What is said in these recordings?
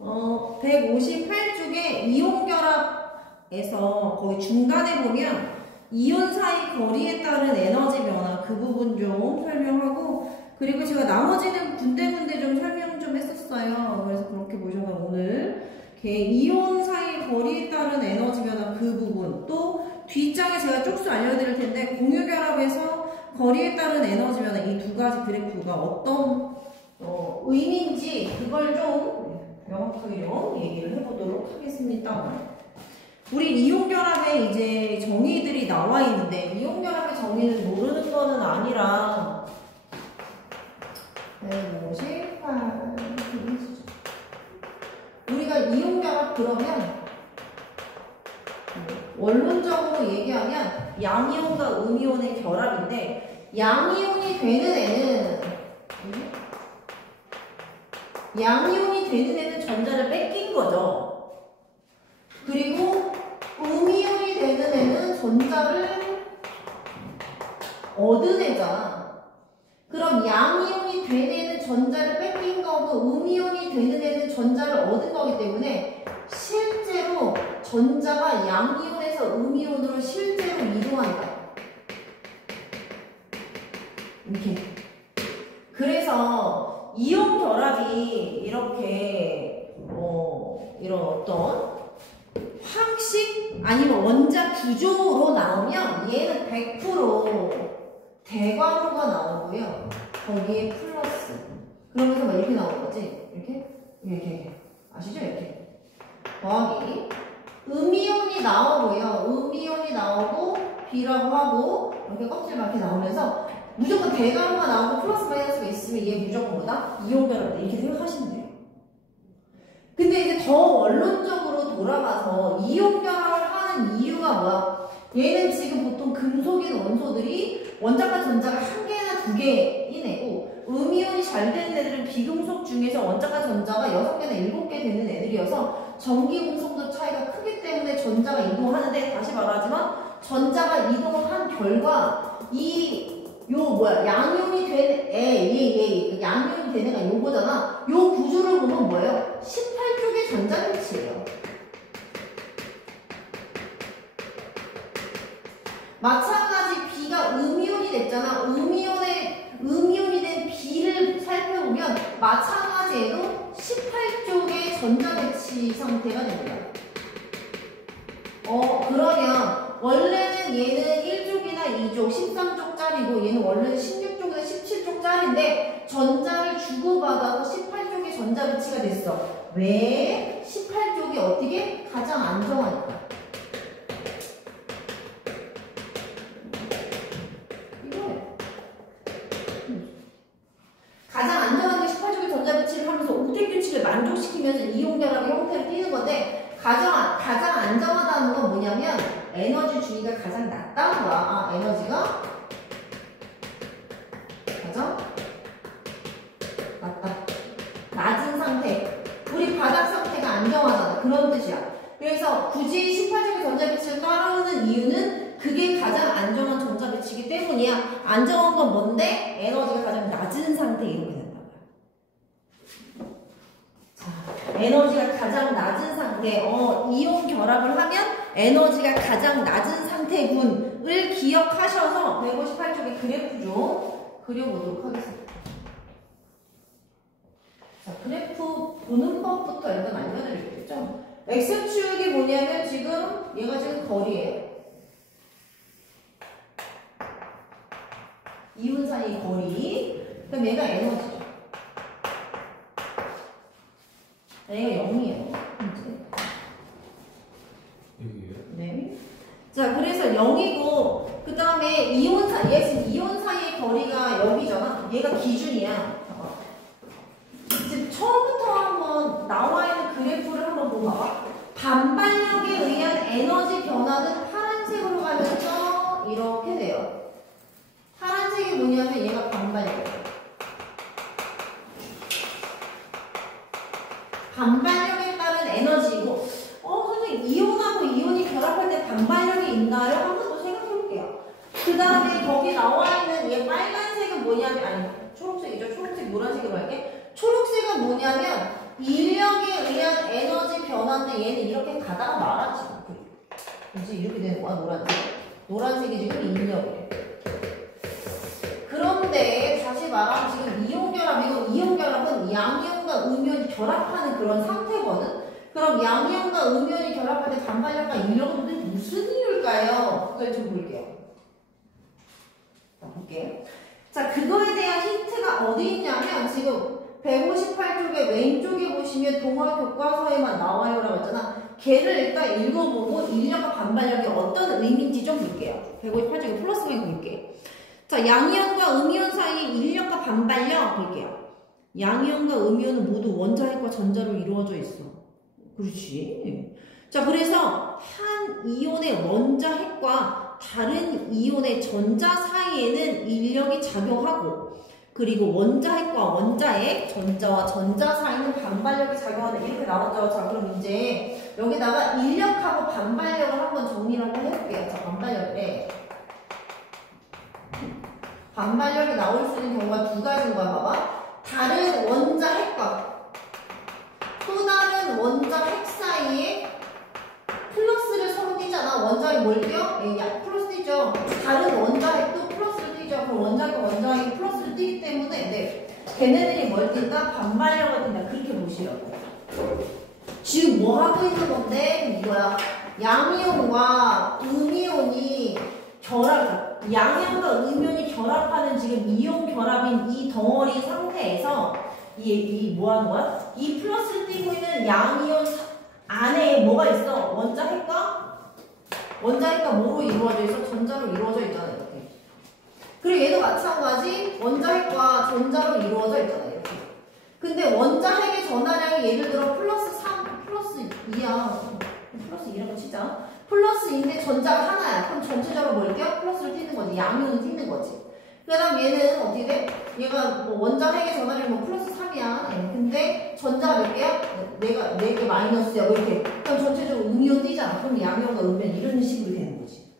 158쪽에 이온결합에서 거의 중간에 보면 이온 사이 거리에 따른 에너지 변화 그 부분 좀 설명하고, 그리고 제가 나머지는 군데군데 좀 설명 좀 했었어요. 그래서 그렇게 보셔서 오늘 이온 사이 거리에 따른 에너지 변화 그 부분, 또 뒷장에 제가 쪽수 알려드릴 텐데 공유결합에서 거리에 따른 에너지 변화 이 두 가지 그래프가 어떤 의미인지 그걸 좀 명확하게 좀 얘기를 해보도록 하겠습니다. 우리 이온결합에 이제 정의들이 나와 있는데, 이온결합의 정의는 모르는 거는 아니라 158 우리가 이온결합 그러면 원론적으로 얘기하면 양이온과 음이온의 결합인데, 양이온이 되는 애는 전자를 뺏긴 거죠. 그리고 음이온이 되는 애는 전자를 얻은 애잖아. 그럼 양이온이 되는 애는 전자를 뺏긴 거고 음이온이 되는 애는 전자를 얻은 거기 때문에 실제로 전자가 양이온에서 음이온으로 실제로 이동한다. 이렇게. 그래서 이온 결합이 이렇게 이런 어떤 황식 아니면 원자 구조로 나오면 얘는 100% 대괄호가 나오고요. 거기에 플러스. 그러면서 막 이렇게 나오는 거지. 이렇게. 아시죠? 이렇게. 더하기. 음이온이 나오고요. 음이온이 나오고 B라고 하고 이렇게 껍질 밖에 나오면서 무조건 대괄호가 나오고 플러스 마이너스가 있으면 얘 무조건 뭐다? 이온결합이다. 이렇게 생각하시면 돼요. 근데 이제 더 원론적으로 돌아가서 이온결합을 하는 이유가 뭐야? 얘는 지금 보통 금속인 원소들이 원자과 전자가 한 개나 두 개인 애고, 음이온이 잘 되는 애들은 비금속 중에서 원자과 전자가 6개나 7개 되는 애들이어서 전기 운송도 차이가 크기 때문에 전자가 이동하는데, 다시 말하지만 전자가 이동한 결과 양이온이 된 양이온이 된 애가 요거잖아. 요 구조를 보면 뭐예요? 18쪽의 전자배치예요. 마찬가지 B가 음이온이 됐잖아. 음이온이 된 B를 살펴보면 마찬가지로 18쪽의 전자배치 상태가 됩니다. 그러면 원래는 얘는 1쪽이나 2쪽, 13쪽짜리고 얘는 원래는 16쪽이나 17쪽짜리인데 전자를 주고받아서 18쪽의 전자배치가 됐어. 왜? 18쪽이 어떻게? 가장 안정하니까. 가장 안정한 게 18쪽의 전자배치를 하면서 옥텟 규칙을 만족시키면서 이온결합의 형태를 띠는 건데, 가장 안정하다는 건 뭐냐면 에너지 주기가 가장 낮다는 거야. 에너지가 가장 낮다. 낮은 상태. 우리 바닥 상태가 안정하잖아. 그런 뜻이야. 그래서 굳이 18쪽의 전자배치를 따르는 이유는 그게 가장 안정한 전자배치이기 때문이야. 안정한 건 뭔데? 에너지가 가장 낮은 상태 이렇게 된다고요. 자, 에너지가 가장 낮은 상태. 이온 결합을 하면 에너지가 가장 낮은 상태군을 기억하셔서 158쪽의 그래프 좀 그려보도록 하겠습니다. 자, 그래프 보는 법부터 일단 알려드리겠죠. X축이 뭐냐면 얘가 지금 거리예요. 이온 사이 거리. 그럼 얘가 에너지죠. 얘가 0이에요. 여기요? 네. 자, 그래서 0이고, 그 다음에 얘 지금 이온 사이의 거리가 여기잖아. 얘가 기준이야. 지금 처음부터 한번 나와 있는 그래프를 한번 보고 봐봐. 반발력에 의한 에너지 변화는 파란색으로 가면서 이렇게 돼요. 파란색이 뭐냐면 얘가 반발력이에요. 반발력에 따른 에너지이고, 선생님 이온하고 이온이 결합할 때 반발력이 있나요? 한번 더 생각해 볼게요. 그 다음에 거기 나와 있는 얘 빨간색은 뭐냐면, 초록색이죠. 초록색, 노란색으로 할게. 초록색은 뭐냐면 인력에 의한 원하는데 얘는 이렇게 가다가 말았지. 이제 이렇게 되는 거야, 노란색. 노란색이 지금 인력이래. 그런데 다시 말하면 지금 이온결합이고 이온결합은 양이온과 음이온이 결합하는 그런 상태거든. 그럼 양이온과 음이온이 결합할 때 반발력과 인력은 무슨 이유일까요? 그걸 좀 볼게요. 자, 볼게요. 자, 그거에 대한 힌트가 어디 있냐면 지금 158쪽에 왼쪽에 보시면 동화 교과서에만 나와요라고 했잖아. 걔를 일단 읽어보고 인력과 반발력이 어떤 의미인지 좀 볼게요. 158쪽에 플러스만 볼게요. 자, 양이온과 음이온 사이의 인력과 반발력 볼게요. 양이온과 음이온은 모두 원자핵과 전자로 이루어져 있어. 그렇지. 자, 그래서 한 이온의 원자핵과 다른 이온의 전자 사이에는 인력이 작용하고, 그리고 원자핵과 원자핵, 전자와 전자 사이는 반발력이 작용하는, 이렇게 나왔죠. 자, 그럼 이제 여기다가 인력하고 반발력을 한번 정리를 한번 해볼게요. 자, 반발력이 나올 수 있는 경우가 두 가지인 거야. 봐봐. 다른 원자핵과 또 다른 원자핵 사이에 플러스를 서로 띄잖아. 원자핵이 뭘 띄어? 플러스 띄죠. 다른 원자핵도 플러스를 띄죠. 그럼 원자핵과 원자핵이 플러스를 띄기 때문에 네, 걔네들이 뭘 띈다? 반발력을 띈다. 그렇게 보시라고. 지금 뭐 하고 있는 건데? 이거야. 양이온과 음이온이 양이온과 음이온이 결합하는 지금 이온 결합인 이 덩어리 상태에서 이 뭐 하는 거야? 이 플러스를 띄고 있는 양이온 안에 뭐가 있어? 원자핵과 뭐로 이루어져 있어? 전자로 이루어져 있잖아, 이렇게. 그리고 얘도 마찬가지 원자핵과 전자로 이루어져 있잖아, 이렇게. 근데 원자핵의 전하량이 예를 들어 플러스 3, 플러스 2야. 플러스 2라고 치자. 플러스 2인데 전자가 하나야. 그럼 전체적으로 뭘 띄어? 플러스를 띄는 거지. 양이온을 띄는 거지. 그 다음 얘는 어떻게 돼? 얘가 뭐 원자핵의 전하량이 뭐 플러스 3이야. 근데 전자가 몇 개야? 내가 4개 마이너스야. 왜 이렇게? 그럼 전체적으로 음이온 띄잖아. 그럼 양이온과 음이온 이런 식으로 되는 거지.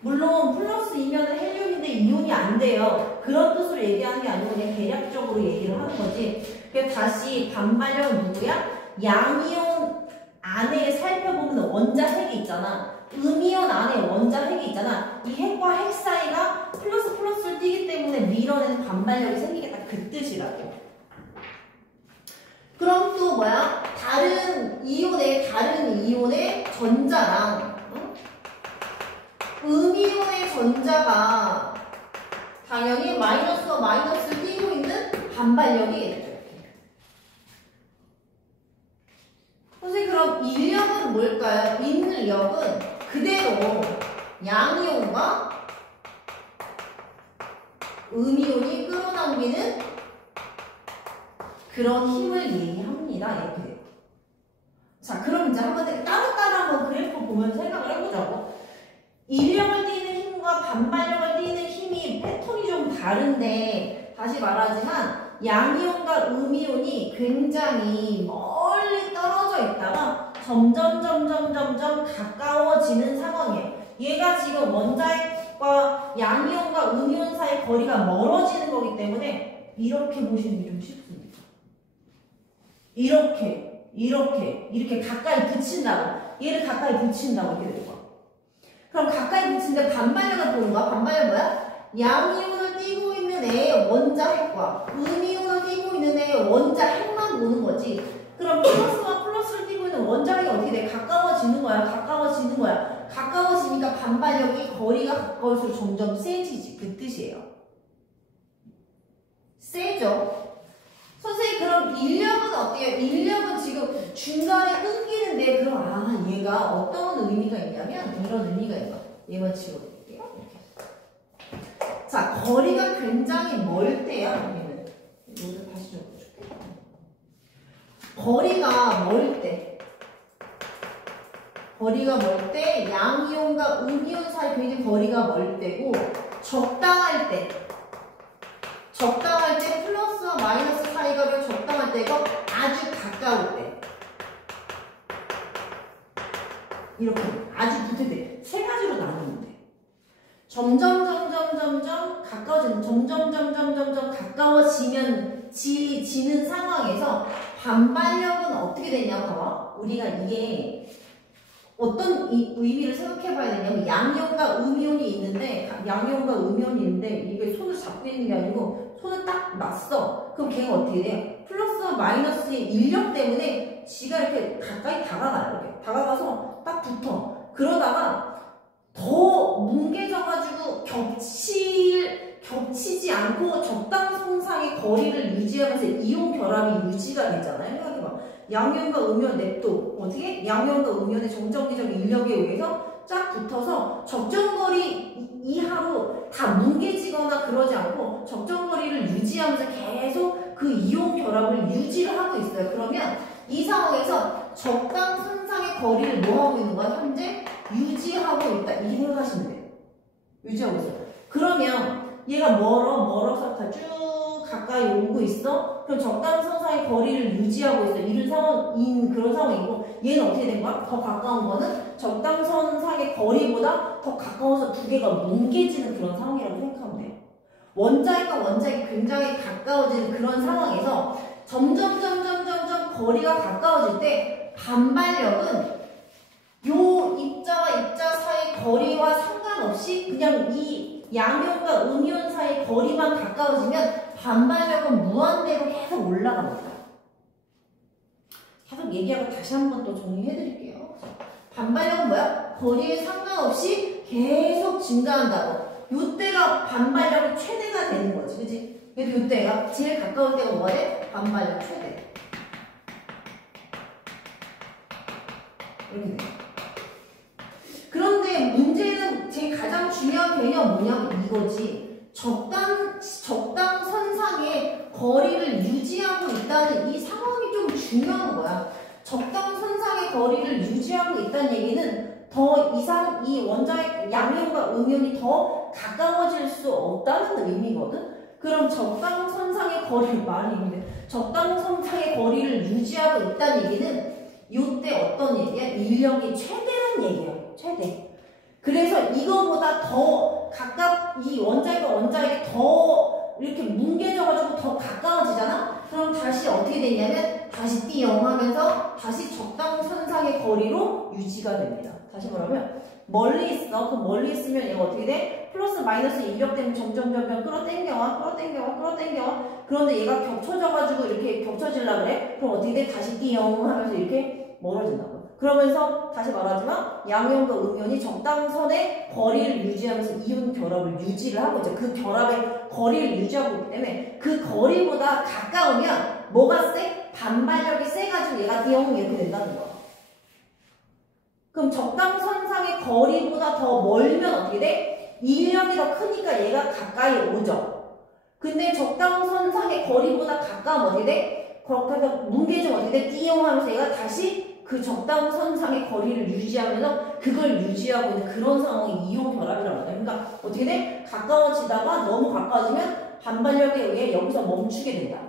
물론 플러스 2면은 헬륨인데 이온이 안 돼요. 그런 뜻으로 얘기하는 게 아니고 그냥 대략적으로 얘기를 하는 거지. 그래서 다시 반발력은 누구야? 양이온 안에 살펴보면 원자핵이 있잖아. 음이온 안에 원자핵이 있잖아. 이 핵과 핵 사이가 플러스를 띄기 때문에 밀어내는 반발력이 생기겠다. 그 뜻이라고. 그럼 또 뭐야? 다른 이온의 전자랑 음이온의 전자가 당연히 마이너스와 마이너스를 띄고 있는 반발력이겠죠. 선생님, 그럼 인력은 뭘까요? 인력은 그대로 양이온과 음이온이 끌어당기는 그런 힘을 얘기합니다. 이렇게 돼요. 자, 그럼 이제 한번 따로따로 한번 그래프 보면서 생각을 해보자고. 인력을 띄는 힘과 반발력을 띄는 힘이 패턴이 좀 다른데, 다시 말하지만 양이온과 음이온이 굉장히 멀리 떨어져 있다가 점점 가까워지는 상황이에요. 얘가 지금 원자핵과 양이온과 음이온 사이 거리가 멀어지는 거기 때문에 이렇게 보시는 게 좀 쉽습니다. 이렇게 가까이 붙인다고. 얘를 가까이 붙인다고 이렇게 되는 거야. 그럼 가까이 붙이는데 반발력을 보는 거야. 반발력 뭐야? 양이온을 띄고 있는 애의 원자핵과 음이온을 띄고 있는 애의 원자핵만 보는 거지. 그럼 플러스와 플러스를 띄고 있는 원자핵이 어떻게 돼? 가까워지는 거야. 가까워지니까 반발력이 거리가 가까울수록 점점 세지지. 그 뜻이에요. 세죠? 선생님, 그럼 인력은 어때요? 인력은 지금 중간에 끊기는데, 그럼 얘가 어떤 의미가 있냐면 이런 의미가 있어. 얘만 치워드릴게요. 이렇게. 자, 거리가 굉장히 멀 때야. 얘는 이거를 다시 적어줄게. 거리가 멀 때 양이온과 음이온 사이 굉장히 거리가 멀 때고, 적당할 때 플러스와 마이너스 사이가 적당할 때고, 아주 가까울 때 이렇게 아주 붙을 때 세 가지로 나누는데, 점점 가까워지는 가까워지면 지는 상황에서 반발력은 어떻게 되냐 봐봐. 우리가 이게 어떤 의미를 생각해 봐야 되냐면 양이온과 음이온이 있는데 이게 손을 잡고 있는 게 아니고 손을 딱 놨어. 그럼 걔가 어떻게 돼? 플러스와 마이너스의 인력 때문에 지가 이렇게 가까이 다가가요. 이렇게 다가가서 딱 붙어. 그러다가 더 뭉개져가지고 겹치지 않고 적당성상의 거리를 유지하면서 이온 결합이 유지가 되잖아요. 생각해봐. 양이온과 음이온 냅둬. 어떻게? 양이온과 음이온의 정전기적 인력에 의해서 쫙 붙어서 적정거리 이하로 다 뭉개지거나 그러지 않고 적정거리를 유지하면서 계속 그 이온 결합을 유지를 하고 있어요. 그러면 이 상황에서 적당선상의 거리를 뭐 하고 있는 거야? 현재 유지하고 있다. 이 생각하시면 돼요. 유지하고 있어요. 그러면 얘가 멀어서 쭉 가까이 오고 있어? 그럼 적당선상의 거리를 유지하고 있어. 그런 상황이고, 얘는 어떻게 된 거야? 더 가까운 거는 적당선상의 거리보다 더 가까워서 두 개가 뭉개지는 그런 상황이라고 생각하면 돼요. 원자핵과 원자핵이 굉장히 가까워지는 그런 상황에서 점점 거리가 가까워질 때 반발력은 요 입자와 입자 사이 거리와 상관없이 그냥 이 양이온과 음이온 사이 거리만 가까워지면 반발력은 무한대로 계속 올라갑니다. 계속 얘기하고 다시 한번 또 정리해 드릴게요. 반발력은 뭐야? 거리에 상관없이 계속 증가한다고. 요때가 반발력이 최대가 되는 거지. 그치? 그래서 요때가 제일 가까울 때가 뭐가 돼? 반발력 최대. 이렇게 돼. 그런데 문제는 제 가장 중요한 개념 뭐냐면 이거지. 적당선상의 거리를 유지하고 있다는 이 상황이 좀 중요한 거야. 적당선상의 거리를 유지하고 있다는 얘기는 더 이상 이 원자의 양이온과 음이온이 더 가까워질 수 없다는 의미거든. 그럼 적당선상의 거리를 많이 있는데 적당선상의 거리를 유지하고 있다는 얘기는 이때 어떤 얘기야? 인력이 최대란 얘기야. 최대. 그래서 이거보다 더 이 원자핵과 원자핵이 더 이렇게 뭉개져가지고 더 가까워지잖아? 그럼 다시 어떻게 되냐면 다시 띠0 하면서 다시 적당선상의 거리로 유지가 됩니다. 다시 말하면 멀리 있어. 그럼 멀리 있으면 얘가 어떻게 돼? 플러스 마이너스 인력 때문에 점점 끌어당겨와. 그런데 얘가 겹쳐져가지고 이렇게 겹쳐지려고 그래? 그럼 어떻게 돼? 다시 띠0 하면서 이렇게 멀어진다고. 그러면서 다시 말하지만 양이온과 음이온이 적당선의 거리를 유지하면서 이온 결합을 유지를 하고 있죠. 그 결합의 거리를 유지하고 있기 때문에 그 거리보다 가까우면 뭐가 세? 반발력이 세가지고 얘가 띠0 이렇게 된다는 거야. 그럼 적당선상의 거리보다 더 멀면 어떻게 돼? 인력이 더 크니까 얘가 가까이 오죠. 근데 적당선상의 거리보다 가까우면 어떻게 돼? 그렇게 해서 뭉개지면 어떻게 돼? 띠용 하면서 얘가 다시 그 적당선상의 거리를 유지하면서 그걸 유지하고 있는 그런 상황이 이온 결합이라고 해요. 그러니까 어떻게 돼? 가까워지다가 너무 가까워지면 반발력에 의해 여기서 멈추게 된다.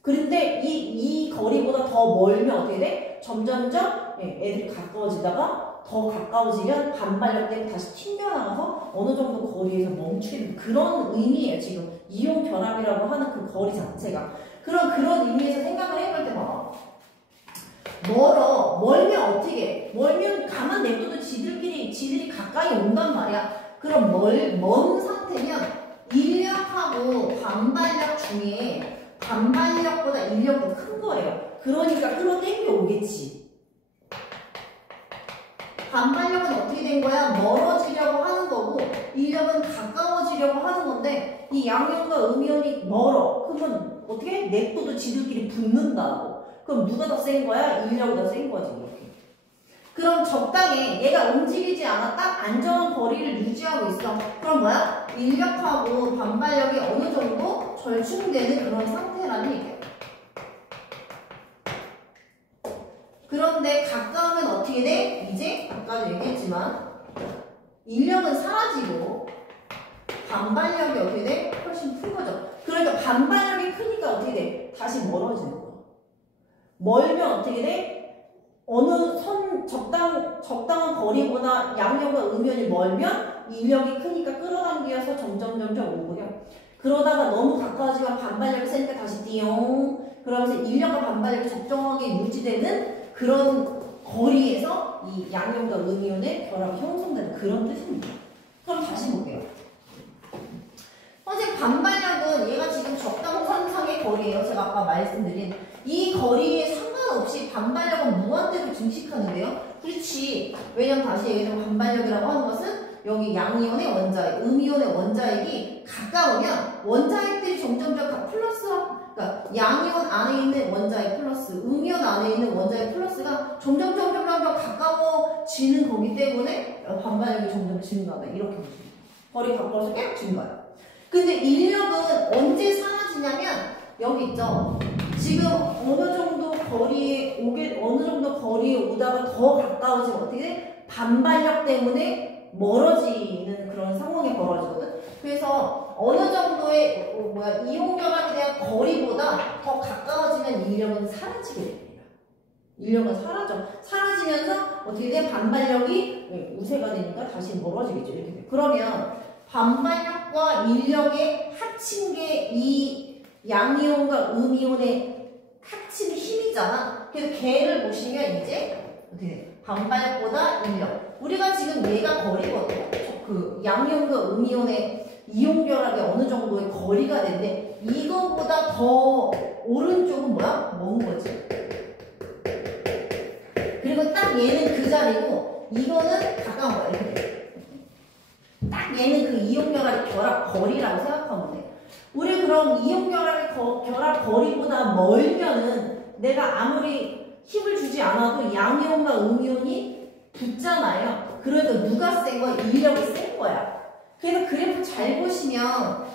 그런데 이 거리보다 더 멀면 어떻게 돼? 점점점 애들이 가까워지다가 더 가까워지면 반발력 때문에 다시 튕겨나가서 어느 정도 거리에서 멈추게 되는 그런 의미예요. 지금 이온 결합이라고 하는 그 거리 자체가. 그런 의미에서 생각을 해볼 때 봐. 멀면 어떻게? 멀면 가만 냅둬도 지들이 가까이 온단 말이야. 그럼 먼 상태면 인력하고 반발력 중에 반발력보다 인력도 큰 거예요. 그러니까 끌어당겨 오겠지. 반발력은 어떻게 된 거야? 멀어지려고 하는 거고 인력은 가까워지려고 하는 건데 이 양이온과 음이온이 멀어. 그러면 어떻게? 냅둬도 지들끼리 붙는다고. 그럼 누가 더 센 거야? 인력이 더 센 거지. 이렇게. 그럼 적당히 얘가 움직이지 않아 딱 안정한 거리를 유지하고 있어. 그럼 뭐야? 인력하고 반발력이 어느 정도 절충되는 그런 상태라는 얘기야. 그런데 가까우면 어떻게 돼? 이제 아까도 얘기했지만 인력은 사라지고 반발력이 어떻게 돼? 훨씬 큰 거죠. 그러니까 반발력이 크니까 어떻게 돼? 다시 멀어지는 거야. 멀면 어떻게 돼? 어느 적당한 거리보다 양력과 음연이 멀면 인력이 크니까 끌어당겨서 점점 오고요. 그러다가 너무 가까워지면 반발력이 세니까 다시 띠용. 그러면서 인력과 반발력이 적정하게 유지되는 그런 거리에서 이 양이온과 음이온의 결합이 형성되는 그런 뜻입니다. 그럼 다시 볼게요. 선생님, 반발력은 얘가 지금 적당선상의 거리예요. 제가 아까 말씀드린 이 거리에 상관없이 반발력은 무한대로 증식하는데요. 그렇지. 왜냐면 다시 얘기하면 반발력이라고 하는 것은 여기 양이온의 원자핵, 음이온의 원자핵이 가까우면 원자핵들이 점점점 플러스와, 그러니까 양이온 안에 있는 원자핵 플러스, 음이온 안에 있는 원자핵 플러스가 점점 가까워지는 거기 때문에 반발력이 점점 증가한다. 이렇게 보시면 거리 가까워서 계속 증가해요. 근데 인력은 언제 사라지냐면 여기 있죠. 지금 어느 정도 거리에 오다가 더 가까워지면 어떻게 돼? 반발력 때문에 멀어지는 그런 상황이 벌어지거든. 그래서 어느 정도의 이온 결합에 대한 거리보다 더 가까워지면 인력은 사라지게 됩니다. 인력은 사라지면서 어떻게 돼? 반발력이 우세가 되니까 다시 멀어지겠죠. 이렇게 돼. 그러면 반발력과 인력의 합친 게 이 양이온과 음이온의 합친 힘이잖아. 그래서 걔를 보시면 이제 어떻게 돼? 반발력보다 인력. 우리가 지금 얘가 거리거든요. 그 양이온과 음이온의 이온 결합이 어느 정도의 거리가 되는데 이거보다 더 오른쪽은 뭐야? 먼 거지. 그리고 딱 얘는 그 자리고 이거는 가까운 거야. 이렇게. 딱 얘는 그 이온 결합 거리라고 생각하면 돼. 우리 그럼 이온 결합 거리보다 멀면은 내가 아무리 힘을 주지 않아도 양이온과 음이온이 붙잖아요. 그래도 누가 센 거야? 인력이 센 거야. 그래서 그래프 잘 보시면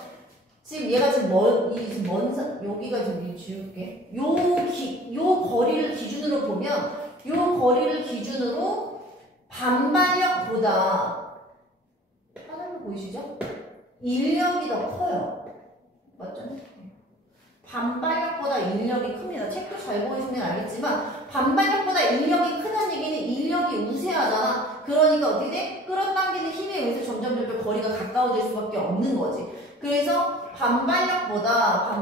지금 얘가 지금 여기가 좀 지울게. 요 거리를 기준으로 보면 요 거리를 기준으로 반발력보다 하나로 보이시죠? 인력이 더 커요. 맞죠? 반발력보다 인력이 큽니다. 책도 잘 보시면 알겠지만 반발력보다 인력이 크다는 얘기는 인력이 우세하잖아. 그러니까 어떻게 돼? 끌어당기는 힘에 의해서 점점 거리가 가까워질 수밖에 없는 거지. 그래서 반발력보다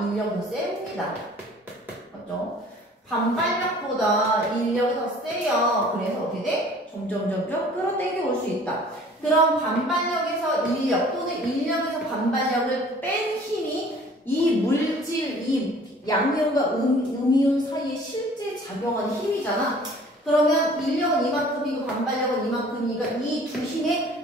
인력이 더 셉니다. 맞죠? 반발력보다 인력이 더 세요. 그래서 어떻게 돼? 점점 끌어당겨 올 수 있다. 그럼 반발력에서 인력 또는 인력에서 반발력을 뺀 힘이 이 물질, 이 양이온과 음이온 사이에 실제 작용하는 힘이잖아. 그러면 인력은 이만큼이고 반발력은 이만큼이니까 이 두 힘의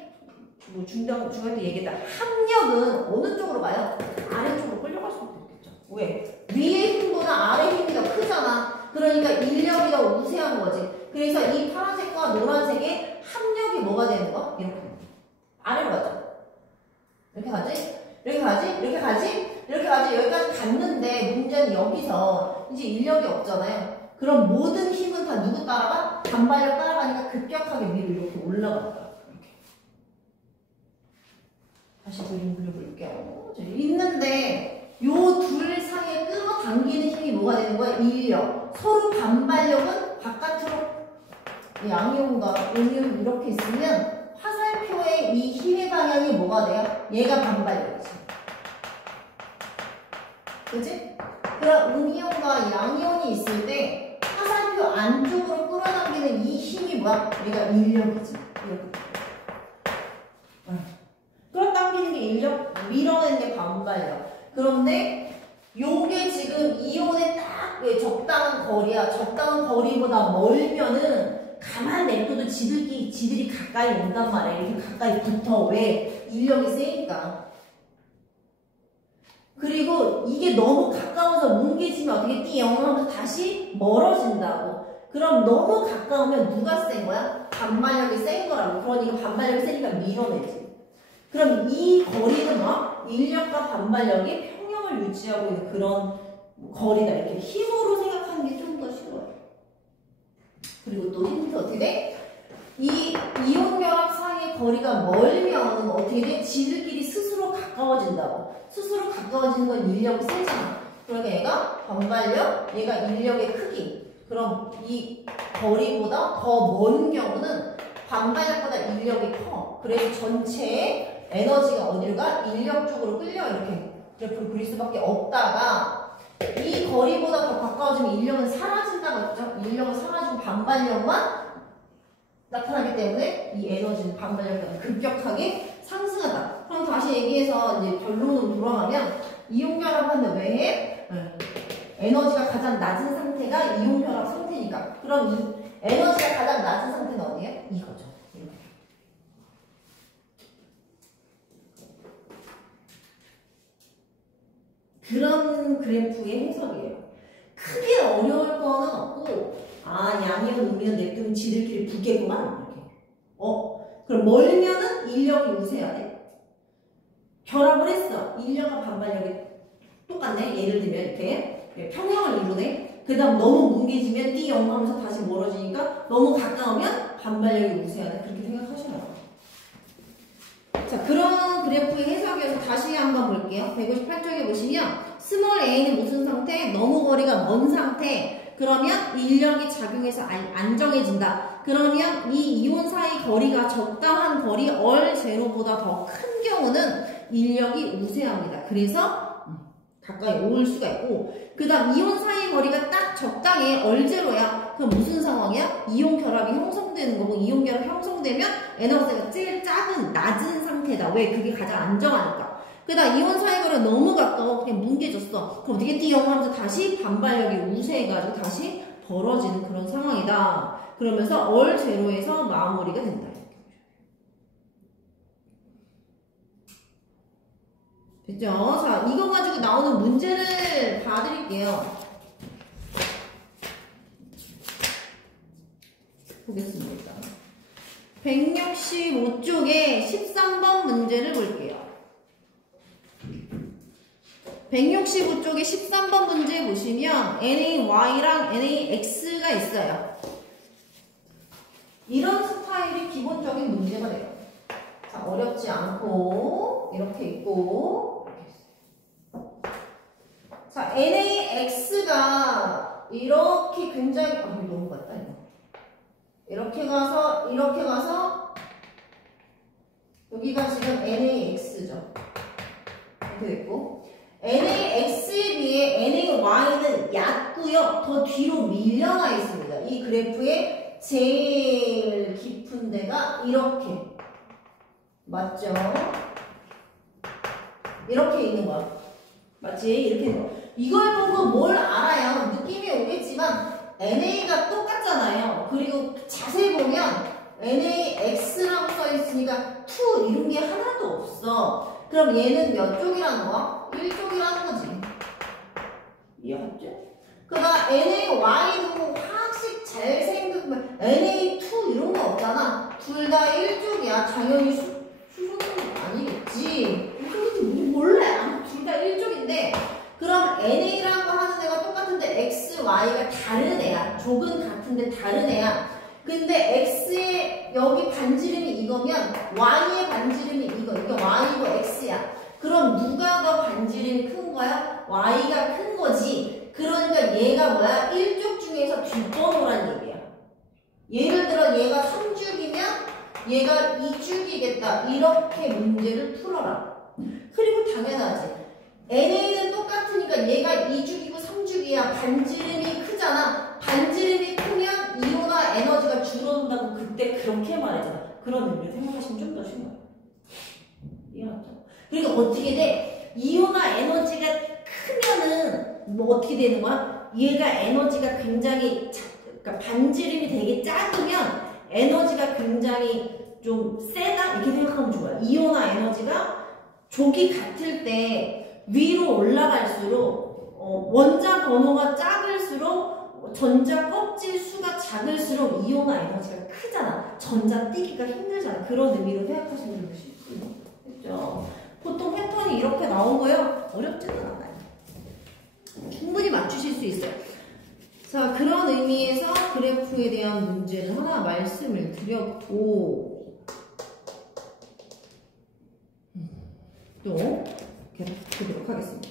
중간 때 얘기했다. 합력은 어느 쪽으로 가요? 아래쪽으로 끌려갈 수밖에 없겠죠. 왜? 위의 힘보다 아래 힘이 더 크잖아. 그러니까 인력이 더 우세한 거지. 그래서 이 파란색과 노란색의 합력이 뭐가 되는 거? 이렇게. 아래로 가죠. 이렇게 가지? 여기까지 갔는데 문제는 여기서 이제 인력이 없잖아요. 그럼 모든 힘은 다 누구 따라가? 반발력 따라가니까 급격하게 위로 이렇게 올라간다. 이렇게. 다시 그림 그려볼게요. 있는데 요 둘 사이에 끌어당기는 힘이 뭐가 되는 거야? 인력. 서로 반발력은 바깥으로 양이온과 음이온 이렇게 있으면 화살표의 이 힘의 방향이 뭐가 돼요? 얘가 반발력이지. 그치? 그럼 음이온과 양이온이 있을 때 화살표 안쪽으로 끌어당기는 이 힘이 뭐야? 얘가 인력이지. 이렇게. 끌어당기는 게 인력, 밀어내는 게 반발력. 그런데 요게 지금 이온의 딱 적당한 거리야. 적당한 거리보다 멀면은 가만 냅둬도 지들이 가까이 온단 말이야. 이렇게 가까이 붙어. 왜? 인력이 세니까. 그리고 이게 너무 가까워서 뭉개지면 어떻게 띠용 하면서 다시 멀어진다고. 그럼 너무 가까우면 누가 센 거야? 반발력이 센 거라고. 그러니까 반발력이 세니까 밀어내지. 그럼 이 거리는 뭐? 인력과 반발력이 평형을 유지하고 있는 그런 거리다. 이렇게 힘으로 생각하는 게 좀 더 쉬워요. 그리고 또 힌트 어떻게 돼? 이 이온 결합 사이의 거리가 멀면 어떻게 돼? 지들끼리 스스로 가까워진다고. 스스로 가까워지는 건 인력이 세잖아. 그러니까 얘가 반발력, 얘가 인력의 크기. 그럼 이 거리보다 더 먼 경우는 반발력보다 인력이 커. 그래서 전체의 에너지가 어디로 가? 인력 쪽으로 끌려. 이렇게 그래프를 그릴 수밖에 없다가 이 거리보다 더 가까워지면 인력은 사라진다고 했죠? 인력은 사라지고 반발력만 나타나기 때문에 이 에너지는 반발력이 급격하게 상승한다. 그럼 다시 얘기해서 이제 결론으로 돌아가면 이온결합하는데 왜 해? 에너지가 가장 낮은 상태가 이온결합 상태니까. 그럼 이 에너지가 가장 낮은 상태는 어디예요? 이거죠. 그런 그래프의 해석이에요. 크게 어려울 거는 없고, 아, 양이온, 음이온 냅두면 지들끼리 붙겠구만. 이렇게. 그럼 멀면은 인력이 우세해야 돼. 결합을 했어. 인력과 반발력이 똑같네. 예를 들면 이렇게 평형을 이루네. 그 다음 너무 뭉개지면 D 영하면서 다시 멀어지니까 너무 가까우면 반발력이 우세해야 돼. 그렇게 생각하셔요. 자, 그런 그래프의 해석이어서 다시 한번 볼게요. 158쪽에 보시면 스몰 a는 무슨 상태? 너무 거리가 먼 상태. 그러면 인력이 작용해서 안정해진다. 그러면 이 이온 사이 거리가 적당한 거리 얼0보다 더 큰 경우는 인력이 우세합니다. 그래서 가까이 올 수가 있고, 그 다음 이온 사이 거리가 딱 적당해 얼0야. 그럼 무슨 상황이야? 이온 결합이 형성되는 거고, 이온 결합 형성되면 에너지가 제일 작은 낮은 상태다. 왜? 그게 가장 안정하니까. 그 다음 이온 사이 거리가 너무 가까워. 그냥 뭉개졌어. 그럼 어떻게 D영 하면서 다시 반발력이 우세해가지고 다시 벌어지는 그런 상황이다. 그러면서 얼0에서 마무리가 된다. 됐죠? 자, 이거 가지고 나오는 문제를 봐드릴게요. 보겠습니다. 165쪽에 13번 문제를 볼게요. 165쪽에 13번 문제 보시면 NaY랑 NaX가 있어요. 이런 스타일이 기본적인 문제가 돼요. 자, 어렵지 않고 이렇게 있고, 자, NaX가 이렇게 굉장히 너무 같다 이거. 이렇게 가서 여기가 지금 NaX죠. 이렇게 됐고, NaX에 비해 NaY는 얕고요. 더 뒤로 밀려나 있습니다. 이 그래프의 제일 깊은 데가 이렇게. 맞죠? 이렇게 있는 거야. 맞지? 이렇게 있는 거. 이걸 보고 뭘 알아요? 느낌이 오겠지만 NA가 똑같잖아요. 그리고 자세히 보면 NaX라고 써있으니까 2 이런 게 하나도 없어. 그럼 얘는 몇 쪽이라는 거야? 1쪽이라는 거지. 이해했죠? 그러니까 NaY도 화학식 잘 생각하면 Na2 이런 거 없잖아. 둘 다 1쪽이야. 당연히 수소는 아니겠지. 그것도 몰라. 둘 다 1쪽인데 그럼 NA라는 거 하는 애가 똑같은데 X, Y가 다른 애야. 족은 같은데 다른 애야. 근데 X의 여기 반지름이 이거면 Y의 반지름이 이거 Y고 X야. 그럼 누가 더 반지름이 큰 거야? Y가 큰 거지. 그러니까 얘가 뭐야? 1쪽 중에서 뒷번호란 얘기야. 예를 들어 얘가 3죽이면 얘가 2죽이겠다. 이렇게 문제를 풀어라. 그리고 당연하지. NA는 똑같으니까 얘가 2죽이고 3죽이야. 반지름이 크잖아. 반지름이 크면 이온화 에너지가 줄어든다고 그때 그렇게 말했잖아. 그런 의미로 생각하시면 좀 더 쉬운 거야. 이해하죠? 그러니까 어떻게 돼? 이온화 에너지가 크면은 뭐 어떻게 되는 거야? 얘가 에너지가 굉장히 그러니까 반지름이 되게 작으면 에너지가 굉장히 좀 세다? 이렇게 생각하면 좋아요. 이온화 에너지가 족이 같을 때 위로 올라갈수록 원자 번호가 작을수록 전자 껍질 수가 작을수록 이온화 에너지가 크잖아. 전자 띄기가 힘들잖아. 그런 의미로 생각하시면 되시고요. 그렇죠? 보통 패턴이 이렇게 나오고요. 어렵지는 않아요. 충분히 맞추실 수 있어요. 자, 그런 의미에서 그래프에 대한 문제를 하나 말씀을 드렸고 또 계속 하겠습니다.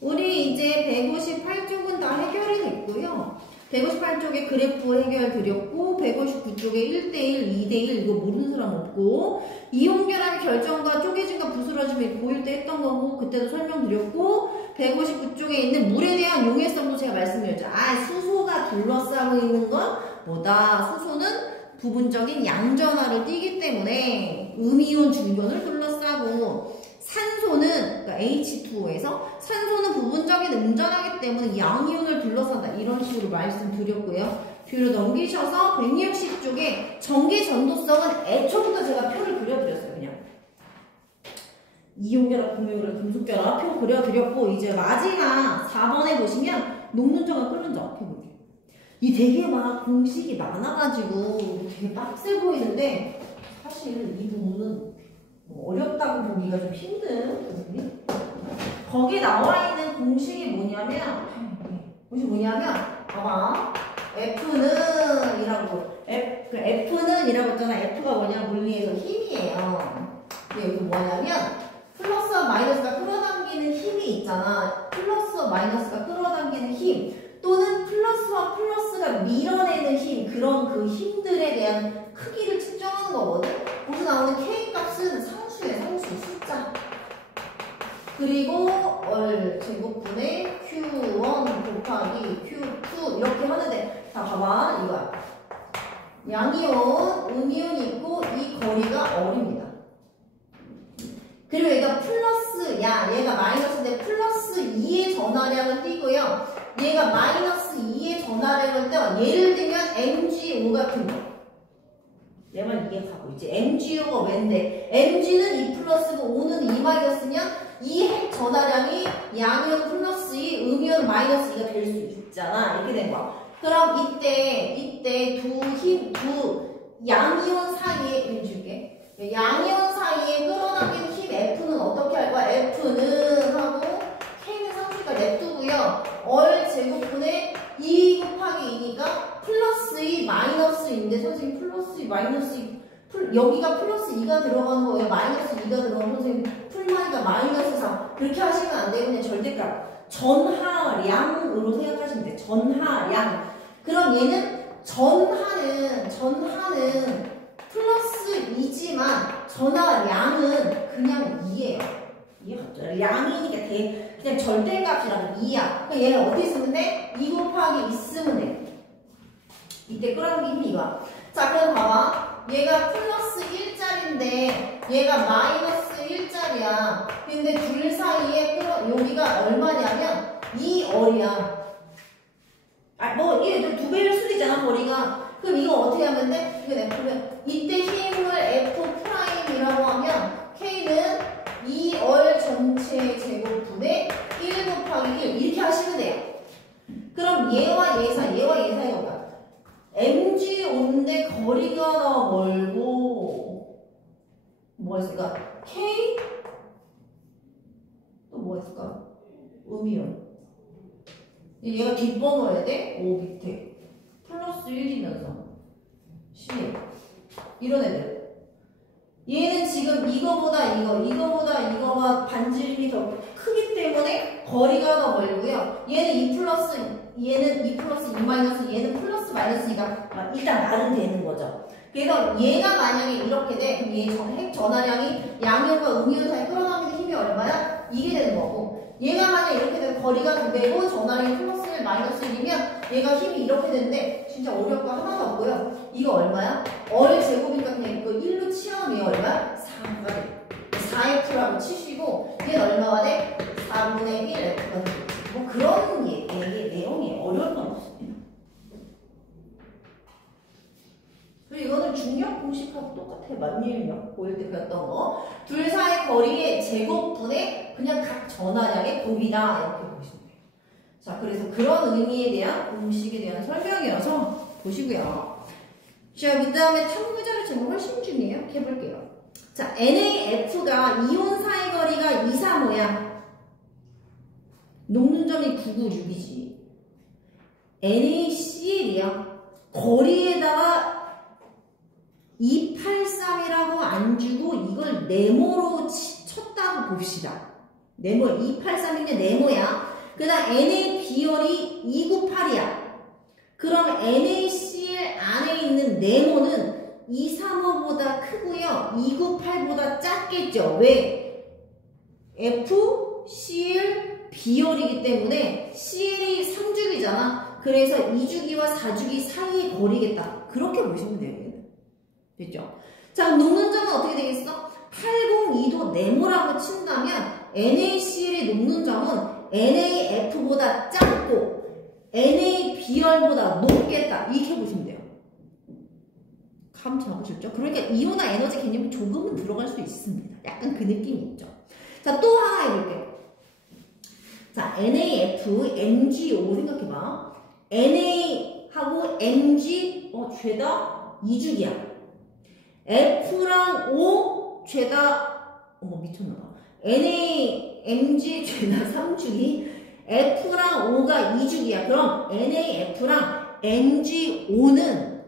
우리 이제 158쪽은 다 해결이 됐고요. 158쪽에 그래프 해결 드렸고 159쪽에 1대1, 2대1 이거 모르는 사람 없고 이온결합의 결정과 쪼개짐과 부스러짐이 보일 때 했던 거고 그때도 설명드렸고 159쪽에 있는 물에 대한 용해성도 제가 말씀드렸죠. 수소가 둘러싸고 있는 건 뭐다? 수소는 부분적인 양전하를 띠기 때문에 음이온 중견을 둘러싸고, 산소는 그러니까 H2O에서 산소는 부분적인 음전하기 때문에 양이온을 둘러싼다. 이런 식으로 말씀드렸고요. 뒤로 넘기셔서 160쪽에 전기 전도성은 애초부터 제가 표를 그려드렸어요. 그냥 이온결합, 금융결합, 금속결합 표 그려드렸고, 이제 마지막 4번에 보시면 녹는점과 끓는점 해볼게요. 이 되게 막 공식이 많아가지고 되게 빡세 보이는데 사실 이 부분은 어렵다고 보기가 좀 힘든 부분이. 거기 나와 있는 공식이 뭐냐면 봐봐. F는 이라고 했잖아. F가 뭐냐, 물리에서 힘이에요. 근데 여기 뭐냐면 플러스와 마이너스가 끌어당기는 힘이 있잖아. 플러스와 마이너스가 끌어당기는 힘, 또는 플러스와 플러스가 밀어내는 힘, 그런 그 힘들에 대한 크기를 측정하는 거거든. 거기서 나오는 K 값은 상수예요. 상수, 숫자. 그리고 제곱분의 Q1 곱하기 Q2 이렇게 하는데, 자 봐봐, 이거야. 양이온, 음이온이 있고 이 거리가 어립니다. 그리고 얘가 플러스, 얘가 마이너스인데 플러스 2의 전하량을 띄고요. 얘가 마이너스 2의 전하량을 떼어. 예를 들면 MgO 같은 거. 얘만 이해하고 있지. MgO가 왠데, Mg는 2 플러스고 O는 2 마이너스면 이 핵 전하량이 양이온 플러스 2, 음이온 마이너스 2가 될 수 있잖아. 이렇게 된 거야. 그럼 이때 두 양이온 사이에, 줄게. 양이온 사이에 끌어당기는 힘 F는 어떻게 할 거야? F는 하고 K는 상수니까 냅두고요. 제곱분의 2 곱하기 2니까 플러스 2 마이너스 2인데, 선생님 플러스 2 마이너스 2 여기가 플러스 2가 들어가는 거예요. 마이너스 2가 들어가는, 선생님 풀마이가 마이너스 3. 그렇게 하시면 안 되고 그냥 절대값 전하량으로 생각하시면 돼. 전하량. 그럼 얘는 전하는 플러스 2지만 전하량은 그냥 2예요. 이해갔죠? 량이니까 그냥 절대값이라면 2야. 그럼 얘는 어떻게 쓰면 돼? 2 곱하기 2 쓰면 돼. 이때 끌어당긴 힘이 이거야. 자, 그럼 봐봐. 얘가 플러스 1짜리인데 얘가 마이너스 1짜리야. 근데 둘 사이에 여기가 얼마냐면 2얼이야. 얘 두 배일 수도 있잖아, 거리가. 그럼 이거 어떻게 하면 돼? 이거 F면 이때 힘을 F'이라고 하면 K는 2얼 전체 제곱분의 1 곱하기 1 이렇게 하시면 돼요. 그럼 얘와 얘 사이가 뭐야? MgO인데 거리가 더 멀고 뭐가 있을까? K? 또 뭐가 있을까? 음이온. 얘가 뒷번호여야 돼? O 밑에 플러스 1이면서 10 이런 애들. 얘는 지금 이거보다 이거가 반지름이 더 크기 때문에 거리가 더 멀고요. 얘는 2 플러스 2 마이너스, 얘는 플러스 마이너스 2가 일단 말은 되는 거죠. 그래서 얘가 만약에 이렇게 돼, 그럼 얘 핵 전하량이 양이온과 음이온 사이 끌어당기는 힘이 얼마야? 이게 되는 거고, 얘가 만약 이렇게 되면 거리가 2배고 전하량이 플러스 1 마이너스 1이면 얘가 힘이 이렇게 되는데 진짜 어려울 거 하나도 없고요. 이거 얼마야? 얼 제곱이니까 그냥 이거 1로 치워놓으면 얘 얼마야? 4가 돼. 4F라고 치시고 얘는 얼마가 돼? 4분의 1 F가 돼. 뭐 그런 내용이 어려운 건 없습니다. 그리고 이거는 중력 공식하고 똑같아요. 만일력 보일 때 배웠던 거. 둘 사이 거리의 제곱분의 그냥 각 전하량의 곱이다. 이렇게 보시면 돼요. 자, 그래서 그런 의미에 대한 공식에 대한 설명이어서 보시고요. 자, 그 다음에 탐구자료 제목 훨씬 중요해요. 해볼게요. 자, NaF가 이온 사이 거리가 2, 3, 5야. 녹는 점이 996이지. NaCl이야. 거리에다가 283이라고 안 주고 이걸 네모로 쳤다고 봅시다. 네모 283이면 네모야. 그 다음 Na 비열이 298이야. 그럼 NaCl 안에 있는 네모는 235보다 크고요. 298보다 작겠죠. 왜? FCl 비열이기 때문에 CL이 3주기잖아. 그래서 2주기와 4주기 사이의 거리겠다. 그렇게 보시면 돼요. 됐죠? 자, 녹는 점은 어떻게 되겠어? 802도 네모라고 친다면 NaCl의 녹는 점은 NaF보다 작고 NaBr보다 높겠다. 이렇게 보시면 돼요. 감 잡으셨죠? 그러니까 이온화 에너지 개념이 조금은 들어갈 수 있습니다. 약간 그 느낌이 있죠. 자, 또 하나 해볼게요. 자, NaF, MgO 생각해봐. NA하고 MG, 죄다 2주기야. F랑 O, 죄다, 미쳤나봐. NA, MG, 죄다 3주기. F랑 O가 2주기야. 그럼 NAF랑 MgO는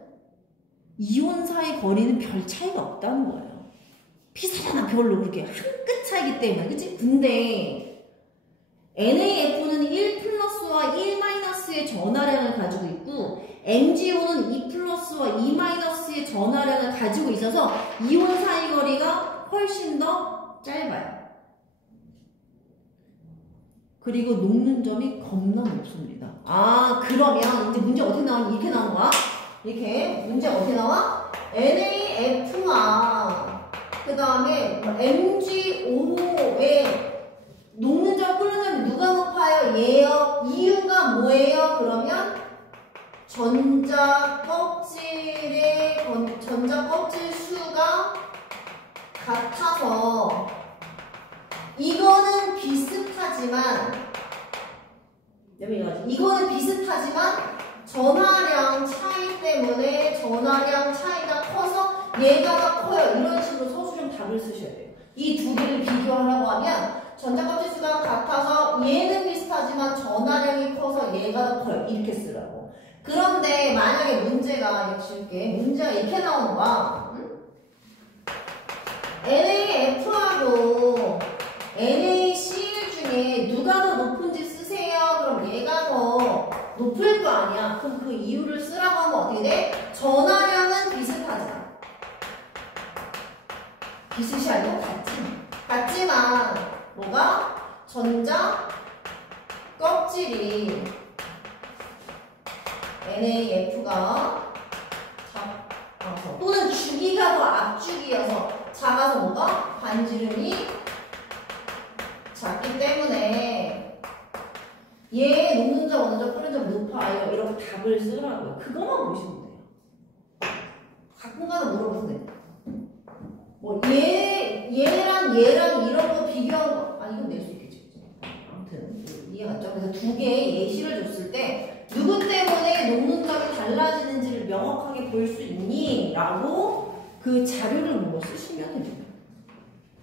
이온사의 거리는 별 차이가 없다는 거예요. 비슷하잖아, 별로 그렇게 한 끗 차이기 때문에, 그치? 근데 NAF는 1 플러스와 1 마이너스의 전하량을 가지고 있고 MgO는 2 플러스와 2 마이너스의 전하량을 가지고 있어서 이온 사이 거리가 훨씬 더 짧아요. 그리고 녹는 점이 겁나 높습니다. 그러면 이제 문제 어떻게 나오니? 이렇게 나오는 거야? 이렇게 문제 어떻게 나와? NAF와 그 다음에 MgO의 녹는 점, 끓는 점이 누가 높아요? 얘요. 이유가 뭐예요? 그러면 전자 껍질 수가 같아서 이거는 비슷하지만 전하량 차이 때문에 전하량 차이가 커서 얘가 더 커요. 이런 식으로 서술형 답을 쓰셔야 돼요. 이 두 개를 비교하라고 하면 전자 껍질 수가 같아서 얘는 비슷하지만 전하량이 커서 얘가 더 커요. 이렇게 쓰라고. 그런데 만약에 문제가 이렇게 나오는 거야. NaF하고 NaCl 중에 누가 더 높은지 쓰세요. 그럼 얘가 더 높을 거 아니야. 그럼 그 이유를 쓰라고 하면 어떻게 돼? 전하량은 비슷하잖아. 비슷이 아니고 같지만 뭐가? 전자 껍질이 NAF가 작아서 또는 주기가 더 앞주기여서 작아서 뭐가? 반지름이 작기 때문에 얘 녹는 점 어느 점 끓는 점 높아요. 이렇게 답을 쓰라고요. 그거만 보시면 돼요. 가끔가다 물어보면 돼요. 얘랑 이런 거 비교하는 거 이건 낼 수 있겠지. 아무튼 이해 갔죠? 그래서 두 개의 예시를 줬을 때 누구 때문에 녹는 점이 달라지는지를 명확하게 볼 수 있니? 라고 그 자료를 보고 쓰시면 됩니다.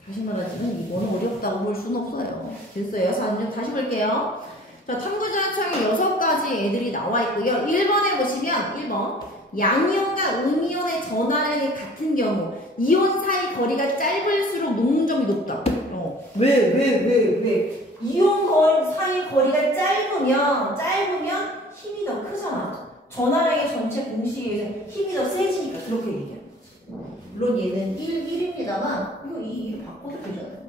다시 말하지만 이거는 어렵다고 볼 수는 없어요. 됐어요? 4년 다시 볼게요. 자, 탐구자료창에 6가지 애들이 나와 있고요. 1번에 보시면 1번 양이온과 음이온의 전하량이 같은 경우 이온 사이 거리가 짧을수록 녹는 점이 높다. 왜? 이온 사이 거리가 짧으면 힘이 더 크잖아. 전하량의 전체 공식에 의해서 힘이 더 세지니까 그렇게 얘기해요. 물론 얘는 1입니다만 이거 2로 바꿔도 되잖아요.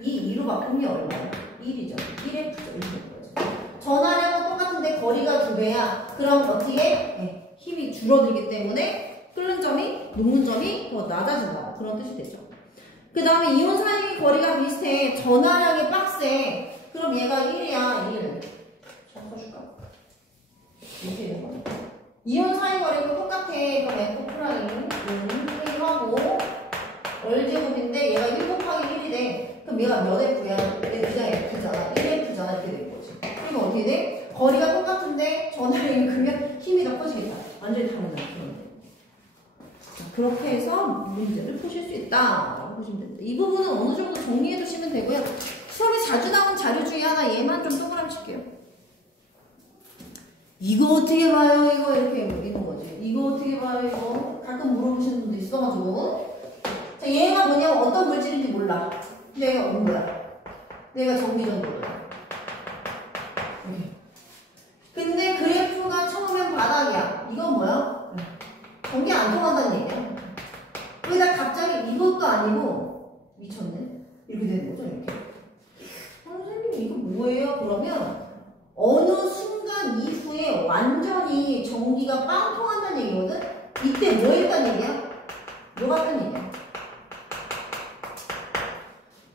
2로 바꾸면 얼마야? 1이죠. 1F죠. 전하량은 똑같은데 거리가 2배야. 그럼 어떻게? 힘이 줄어들기 때문에 녹는 점이 더 낮아진다. 그런 뜻이 되죠. 그 다음에 이온 사이 거리가 비슷해. 전하량이 빡세. 그럼 얘가 1이야. 1. 잘 써줄까? 이렇게 되는 거야. 이온 사이 거리가 똑같아. 그럼 F 프라임 1하고 월제곱인데 얘가 1 곱하기 1이 돼. 그럼 얘가 몇 F야? 얘가 F잖아. 1F잖아. 이렇게 될 거지. 그러면 어떻게 돼? 거리가 똑같은데 전하량이 크면 힘이 더 커지겠다. 완전히 다른 거야. 그렇게 해서 문제를 푸실 수 있다라고 보시면 됩니다. 이 부분은 어느 정도 정리해 두시면 되고요. 수업에 자주 나온 자료 중에 하나 얘만 좀 동그라미 칠게요. 이거 어떻게 봐요? 이거 이렇게 있는 거지. 이거 어떻게 봐요? 이거 가끔 물어보시는 분도 있어가지고. 자, 얘가 뭐냐면 어떤 물질인지 몰라. 얘가 온거야. 얘가 전기전도야. 근데 그래프가 처음엔 바닥이야. 이건 뭐야? 전기 안 통한다는 얘기야. 거기다 갑자기 이것도 아니고 미쳤네. 이렇게 되는 거죠, 이렇게. 선생님 그러면 어느 순간 이후에 완전히 전기가 빵 통한다는 얘기거든? 이때 뭐 했다는 얘기야? 녹았다는 얘기야.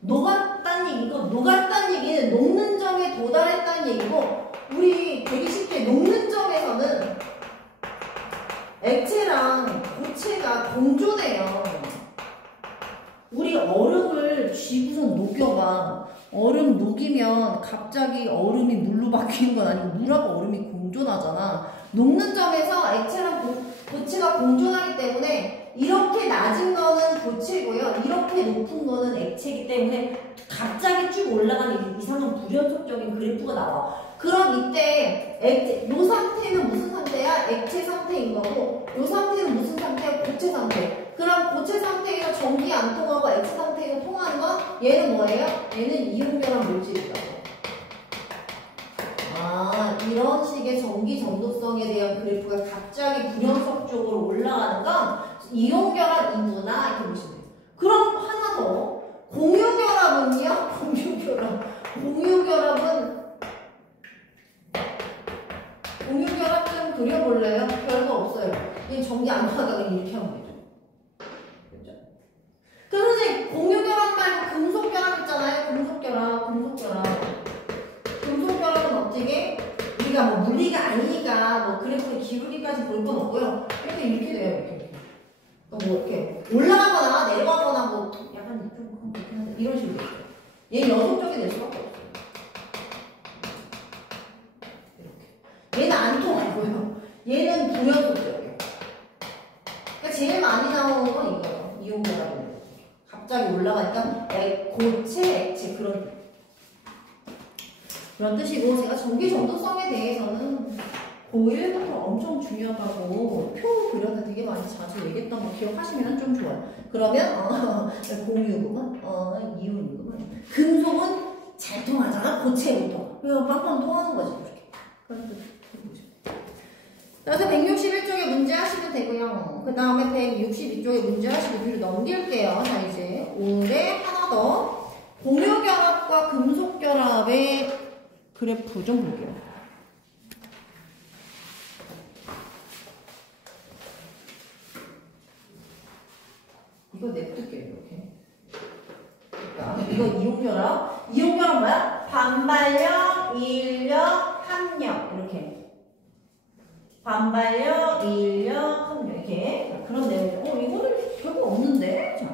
녹았다는 얘기고, 녹았다는 얘기는 녹는 점에 도달했다는 얘기고, 우리 되게 쉽게 녹는 점에서는 액체랑 고체가 공존해요. 우리 얼음을 쥐고선 녹여봐. 얼음 녹이면 갑자기 얼음이 물로 바뀌는 건 아니고 물하고 얼음이 공존하잖아. 녹는 점에서 액체랑 고체가 공존하기 때문에 이렇게 낮은 거는 고체고요. 이렇게 높은 거는 액체이기 때문에 갑자기 쭉 올라가는 이상한 불연속적인 그래프가 나와. 그럼 이때 이 상태는 무슨 상태야? 액체 상태인 거고, 이 상태는 무슨 상태야? 고체 상태. 그럼 고체 상태에서 전기 안 통하고 액체 상태에서 통하는 건 얘는 뭐예요? 얘는 이온결합 물질이라고. 아, 이런 식의 전기 전도성에 대한 그래프가 갑자기 불연속적으로 올라가는 건 이온결합 이구나 이렇게 보시면 돼요. 그럼 하나 더. 공유결합은요? 공유결합 좀 그려볼래요? 별거 없어요. 얘 전기 안 나가게 이렇게 하면 되죠. 그죠? 그럼 선생님, 공유결합 말고 금속결합 있잖아요. 금속결합은 어떻게? 우리가 뭐 물리가 아니니까 뭐 그래프를 기울기까지 볼 건 없고요. 이렇게 돼요. 이렇게. 뭐 이렇게 올라가거나 내려가거나 뭐 약간 좀 이런 식으로 돼요. 얘는 연속적이 될 수밖에 없어요. 이렇게. 얘는 안 통하고요. 얘는 불연속적이에요. 그러니까 제일 많이 나오는 건 이거예요. 이온결합은. 갑자기 올라가니까 고체, 액체 그런 뜻이고, 제가 전기 전도성에 대해서는 고1부터 엄청 중요하다고 표 그려서 되게 많이 자주 얘기했던 거 기억하시면 좀 좋아요. 그러면 공유구만, 이온이구만. 금속은 잘 통하잖아. 고체 못 통하. 그래서 빵빵 통하는 거지. 이렇게. 그런 뜻 해보죠. 그래서 161쪽에 문제 하시면 되고요. 그 다음에 162쪽에 문제 하시고 뒤로 넘길게요. 자, 이제 올해 하나 더 공유결합과 금속결합의 그래프 좀 볼게요. 이거 냅둘게요, 이렇게. 이거 이온결합. 이온결합 뭐야? 반발력, 인력, 합력. 이렇게. 반발력, 인력, 합력. 이렇게. 그런 내용. 이거는 별거 없는데?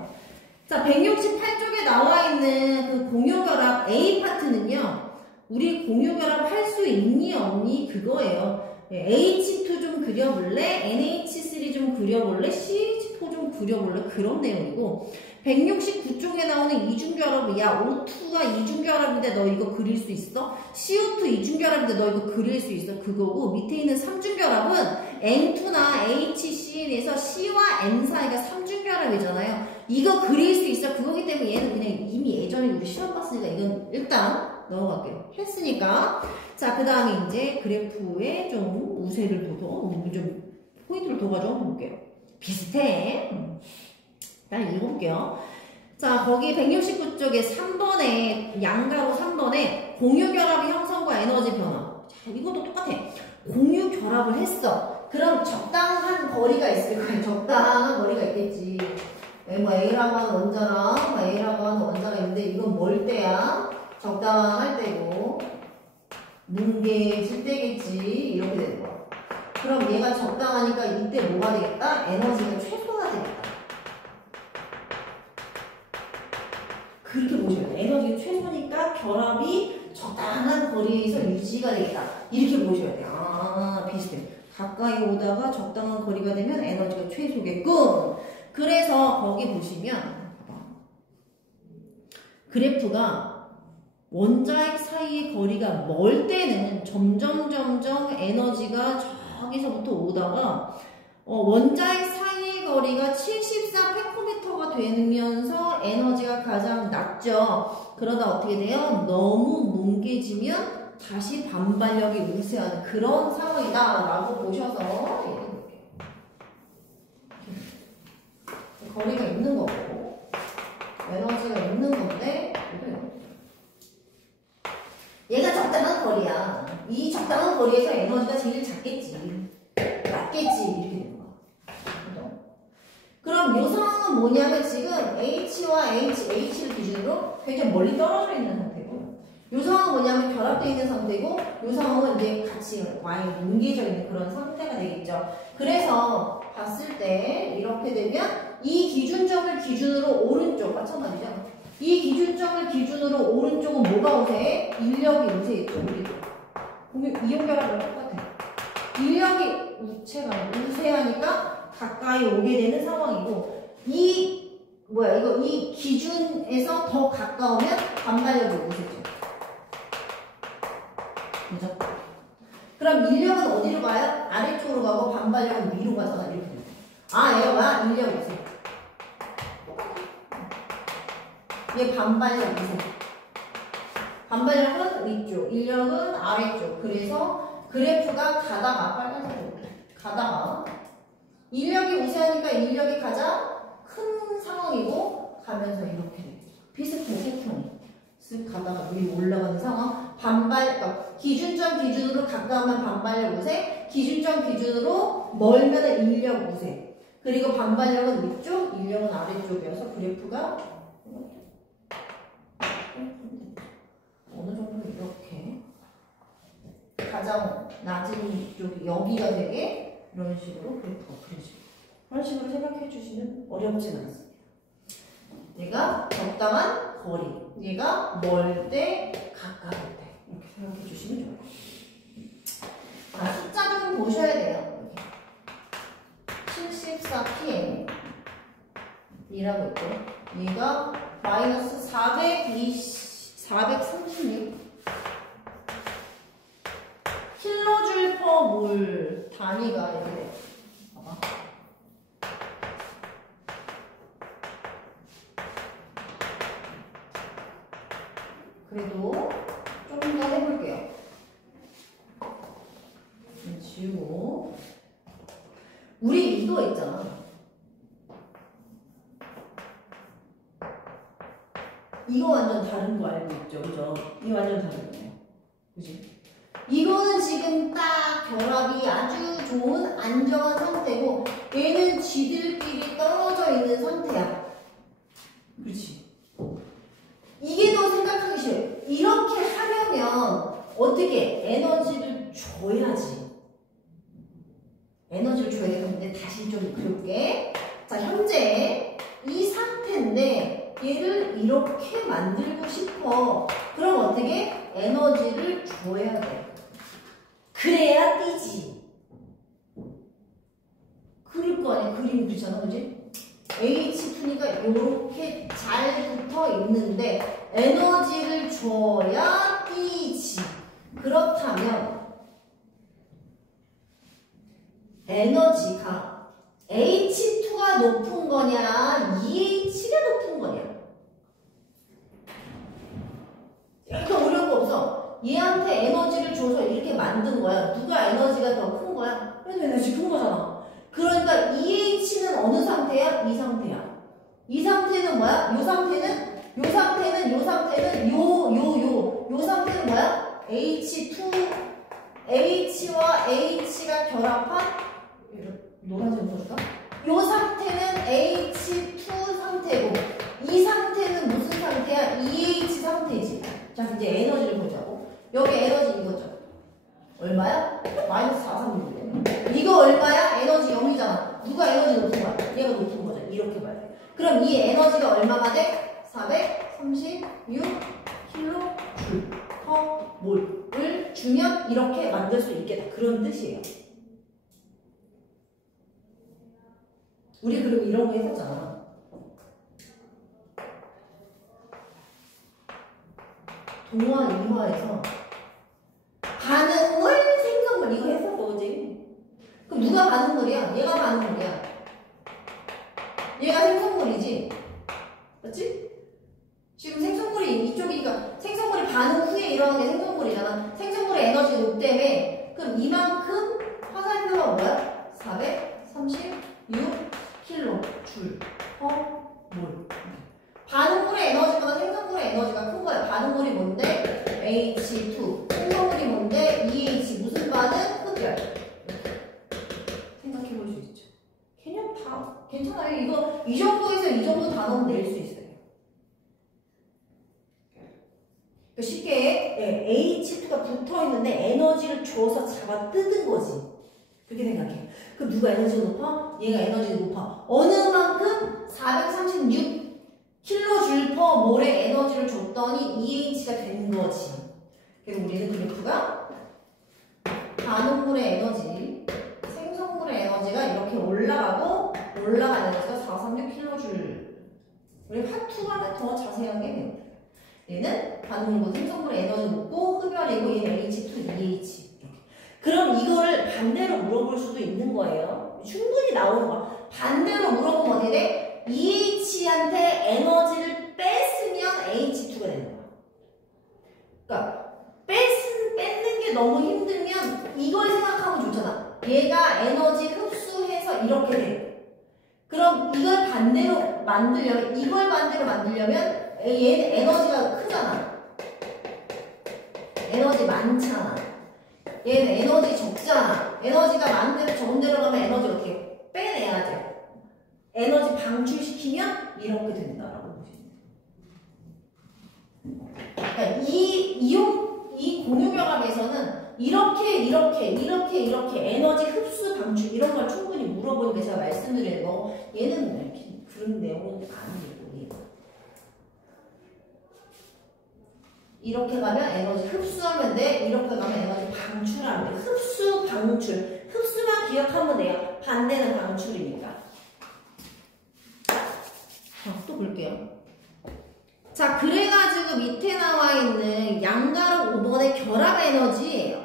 자, 168쪽에 나와 있는 그 공유결합 A 파트는요. 우리 공유결합 할 수 있니 없니 그거예요. H2 좀 그려볼래? NH3 좀 그려볼래? CH4 좀 그려볼래? 그런 내용이고 169쪽에 나오는 이중결합 야 O2가 이중결합인데 너 이거 그릴 수 있어? CO2 이중결합인데 너 이거 그릴 수 있어? 그거고 밑에 있는 삼중결합은 N2나 HCn에서 C와 N 사이가 삼중결합이잖아요. 이거 그릴 수 있어? 그거기 때문에 얘는 그냥 이미 예전에 우리 시험 봤으니까 이건 일단 넘어갈게요. 했으니까. 자, 그 다음에 이제 그래프에 좀 우세를 좀 포인트를 둬가지고 한번 볼게요. 비슷해. 일단 읽어볼게요. 자, 거기 169쪽에 3번에, 양가로 3번에 공유결합의 형성과 에너지 변화. 자, 이것도 똑같아. 공유결합을 했어. 그럼 적당한 거리가 있을 거예요. 적당한 거리가 있겠지. 뭐 A라고 하는 원자랑 A라고 하는 원자가 있는데 이건 뭘 때야? 적당할 때고 뭉개질 때겠지. 이렇게 되는 거야. 그럼 얘가 적당하니까 이때 뭐가 되겠다? 에너지가 최소화 되겠다. 그렇게 보셔야 돼. 에너지가 최소니까 결합이 적당한 거리에서 유지가 되겠다. 이렇게 보셔야 돼. 아, 비슷해. 가까이 오다가 적당한 거리가 되면 에너지가 최소겠군. 그래서 거기 보시면 봐봐. 그래프가 원자핵 사이의 거리가 멀 때는 점점 에너지가 저기서부터 오다가 원자핵 사이의 거리가 74 페코미터가 되면서 에너지가 가장 낮죠. 그러다 어떻게 돼요? 너무 뭉개지면 다시 반발력이 우세한 그런 상황이다 라고 보셔서 얘기해볼게요. 거리가 있는 거고 에너지가 있는 건데 얘가 적당한 뭐냐면 지금 H와 H를 기준으로 굉장히 멀리 떨어져 있는 상태고, 요 상황은 뭐냐면 결합되어 있는 상태고, 요 상황은 이제 같이 많이 뭉개져 있는 그런 상태가 되겠죠. 그래서 봤을 때 이렇게 되면 이 기준점을 기준으로 오른쪽, 마찬가지죠. 이 기준점을 기준으로 오른쪽은 뭐가 우세해? 인력이 우세했죠. 우리도. 보면 이온결합이랑 똑같아. 인력이 우세하니까 가까이 오게 되는 상황이고, 이 기준에서 더 가까우면 반발력이 우세죠. 그죠? 그럼 인력은 어디로 가요? 아래쪽으로 가고 반발력은 위로 가잖아. 이렇게. 아, 얘가 뭐야? 인력 우세. 얘 반발력 우세. 반발력은 위쪽, 인력은 아래쪽. 그래서 그래프가 가다가 빨간색으로 가다가 인력이 우세하니까 인력이 가장 큰 상황이고 가면서 이렇게 비슷해 패턴이 쓱 가다가 위로 올라가는 상황. 그러니까 기준점 기준으로 가까우면 반발력 우세, 기준점 기준으로 멀면 인력 우세. 그리고 반발력은 위쪽, 인력은 아래쪽이어서 그래프가 어느 정도 이렇게 가장 낮은 쪽이 여기가 되게 이런 식으로 그래프가 그려지고, 그런 식으로 생각해 주시면 어렵지는 않습니다. 얘가 적당한 거리, 얘가 멀 때, 가까울 때 이렇게 생각해 주시면 좋을 것 같아요. 숫자 좀 보셔야 돼요. 74pm 이라고 있고, 얘가 마이너스 436 킬로줄 퍼 몰 단위가 이렇게 돼요. 봐봐. 그래도 조금 더 해볼게요. 지우고. 우리 이거 있잖아. 이거 완전 다른 거 알고 있죠? 그죠? 이거 완전 다른 거예요. 그지? 이거는 지금 딱 결합이 아주 좋은 안정한 상태고, 얘는 지들끼리 떨어져 있는 상태야. 그렇지? 이게 더 생각하기 쉬워요. 이렇게 하려면 어떻게 에너지를 줘야지. 에너지를 줘야 되는데 다시 좀 그럴게. 자, 현재 이 상태인데 얘를 이렇게 만들고 싶어. 그럼 어떻게? 에너지를 줘야 돼. 그래야 뛰지. 그릴 거 아니야. 그림 그렇잖아. 그지? H2니까 이렇게 잘 붙어 있는데 에너지를 줘야 뛰지. 그렇다면 에너지가 H2가 높은 거냐, EH가 높은 거냐? 이렇게 어려운 거 없어. 얘한테 에너지를 줘서 이렇게 만든 거야. 누가 에너지가 더 큰 거야? 얘는 에너지 큰 거잖아. 그러니까 EH는 어느 상태야? 이 상태야. 이 상태는 뭐야? 요 상태는 요 상태는 뭐야? H와 H가 결합한 노란색 볼까? 요 상태는 H2 상태고, 이 상태는 무슨 상태야? EH 상태지. 자, 이제 에너지를 보자고. 여기 에너지 이거죠. 얼마야? 마이너스 436. 이거 얼마야? 에너지 0이잖아. 누가 에너지 높은 거야? 얘가 높은 거잖아. 이렇게 봐야 돼. 그럼 이 에너지가 얼마가 돼? 436 킬로줄 퍼 몰을 주면 이렇게 만들 수 있겠다. 그런 뜻이에요. 우리 그리고 이런 거 했었잖아. 동화 2화에서 반응물 생성물 이거 했었어. 그지? 그럼 누가 반응물이야? 얘가 반응물이야. 얘가 생성물이지. 맞지? 지금 생성물이 이쪽이니까 생성물이 반응 후에 일어나는 게 생성물이잖아. 생성물의 에너지 높다며. 그럼 이만큼 화살표가 뭐야? 436 킬로 줄 퍼 몰. 반응물의 에너지보다 생성물의 에너지가 큰 거야. 반응물이 뭔데? H2. 생성물이 뭔데? EH. 무슨 반응? 흡열. 생각해 볼 수 있죠. 개념 다 괜찮아요. 이거 이 정도에서 이 나눠면 낼 수 있어요. 쉽게 H2가 붙어있는데 에너지를 줘서 잡아 뜯은 거지. 그렇게 생각해. 그럼 누가 에너지가 높아? 얘가 에너지가 높아. 어느 만큼? 436kJ/몰의 에너지를 줬더니 EH가 된 거지. 그래서 우리는 그래프가 반응물의 에너지, 생성물의 에너지가 이렇게 올라가고 올라가는 에너지가 436kJ. 우리 화투하면 더 자세하게 배웁니다. 얘는 반응물고 생성물의 에너지 높고 흡열이고 얘는 H2, EH. 그럼 이거를 반대로 물어볼 수도 있는 거예요. 충분히 나오는 거야. 반대로 물어보면 어떻게 돼? EH한테 에너지를 뺐으면 H2가 되는 거야. 그러니까 뺏는 게 너무 힘들면 이걸 생각하면 좋잖아. 얘가 에너지 흡수해서 이렇게 돼. 그럼 이걸 반대로 만들려면 얘는 에너지가 크잖아. 에너지 많잖아. 얘는 에너지 적잖아. 에너지가 많은 대로 적은 대로 가면 에너지 어떻게 빼내야 돼. 에너지 방출시키면 이렇게 된다라고 보시면 돼요. 그러니까 이 공유결합에서는 이렇게 에너지 흡수 방출 이런 걸 충분히 물어보는 게 제가 말씀드린 거. 얘는 이렇게 그런 내용은 아니고 이렇게 가면 에너지 흡수하면 돼. 이렇게 가면 에너지 방출하면 돼. 흡수, 방출. 흡수만 기억하면 돼요. 반대는 방출이니까. 또 볼게요. 자, 그래가지고 밑에 나와 있는 양가로 5번의 결합 에너지예요.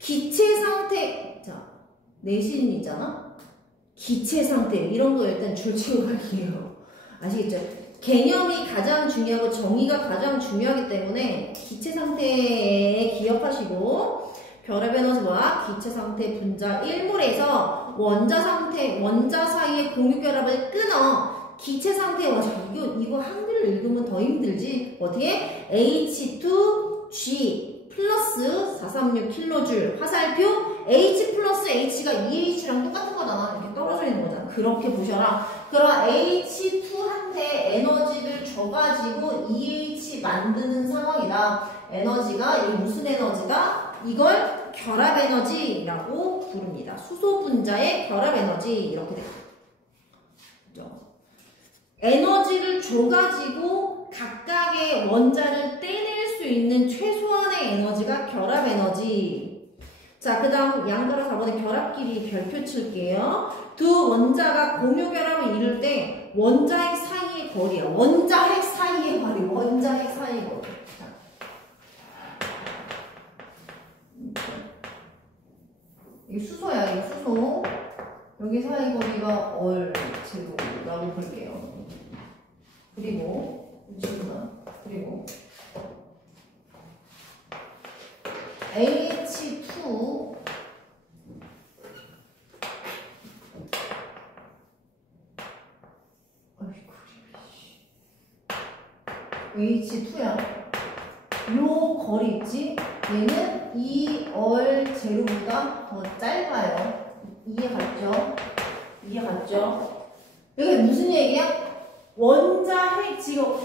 기체 상태. 자, 내신 있잖아? 기체 상태. 이런 거 일단 줄치고 갈게요. 아시겠죠? 개념이 가장 중요하고 정의가 가장 중요하기 때문에 기체 상태에 기억하시고 결합 에너지와 기체 상태 분자 1몰에서 원자 사이의 공유 결합을 끊어 기체 상태에 와서 이거 한글을 읽으면 더 힘들지. 어떻게? H2G 플러스 436kJ 화살표 H 플러스 H가 EH랑 똑같은 거잖아. 이렇게 떨어져 있는 거잖아. 그렇게 보셔라. 그럼 H2한테 에너지를 줘가지고 EH 만드는 상황이다. 에너지가 이 무슨 에너지가? 이걸 결합 에너지라고 부릅니다. 수소 분자의 결합 에너지 이렇게 됩니다. 그죠? 에너지를 줘가지고 각각의 원자를 떼낼 수 있는 최소한의 에너지가 결합 에너지. 자, 그 다음 양가로 4번의 결합끼리 별표 칠게요. 두 원자가 공유 결합을 이룰 때 원자핵 사이의 거리야. 원자핵 사이의 거리. 자. 이게 수소야. 이게 수소. 여기 사이 거리가 얼제로라고 볼게요. 그리고 H2 H2야. 요 거리 있지? 얘는 이 얼제로보다 더 짧아요. 이해갔죠? 이게 무슨 얘기야? 원자핵 지금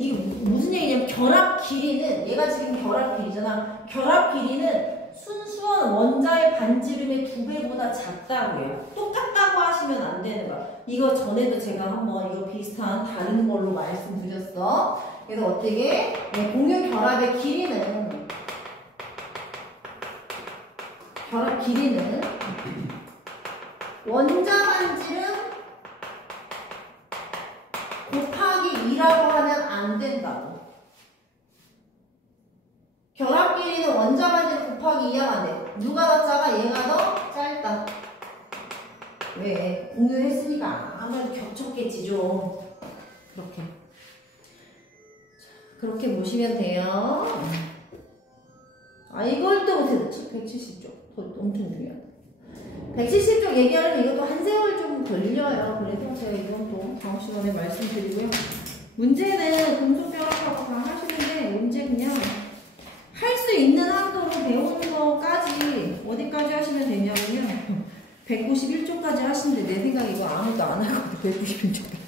이게 무슨 얘기냐면 결합 길이는 얘가 지금 결합 길이잖아. 결합 길이는 순수한 원자의 반지름의 2배보다 작다고요. 똑같다고 하시면 안 되는 거야. 이거 전에도 제가 한번 이거 비슷한 다른 걸로 말씀드렸어. 그래서 어떻게 공유 결합의 길이는 원자 반지름 곱하기 2라고 하면 안 된다고. 결합 길이는 원자 반지름 곱하기 2하면 안 돼. 누가 더 작아? 얘가 더 짧다. 왜? 공유했으니까 아무래도 겹쳤겠지 좀. 그렇게 보시면 돼요. 아, 이걸 또 못했지. 170쪽. 엄청 중요하다. 170쪽 얘기하려면 이것도 한 세월 좀 걸려요. 그래서 제가 이것도 다음 시간에 말씀드리고요. 문제는 금속결합하고 다 하시는데 문제 그냥 할 수 있는 한도로 배우는 거까지 어디까지 하시면 되냐면요. 191쪽까지 하시는데 내 생각에 이거 아무도 안 할 것 같아. 191쪽까지.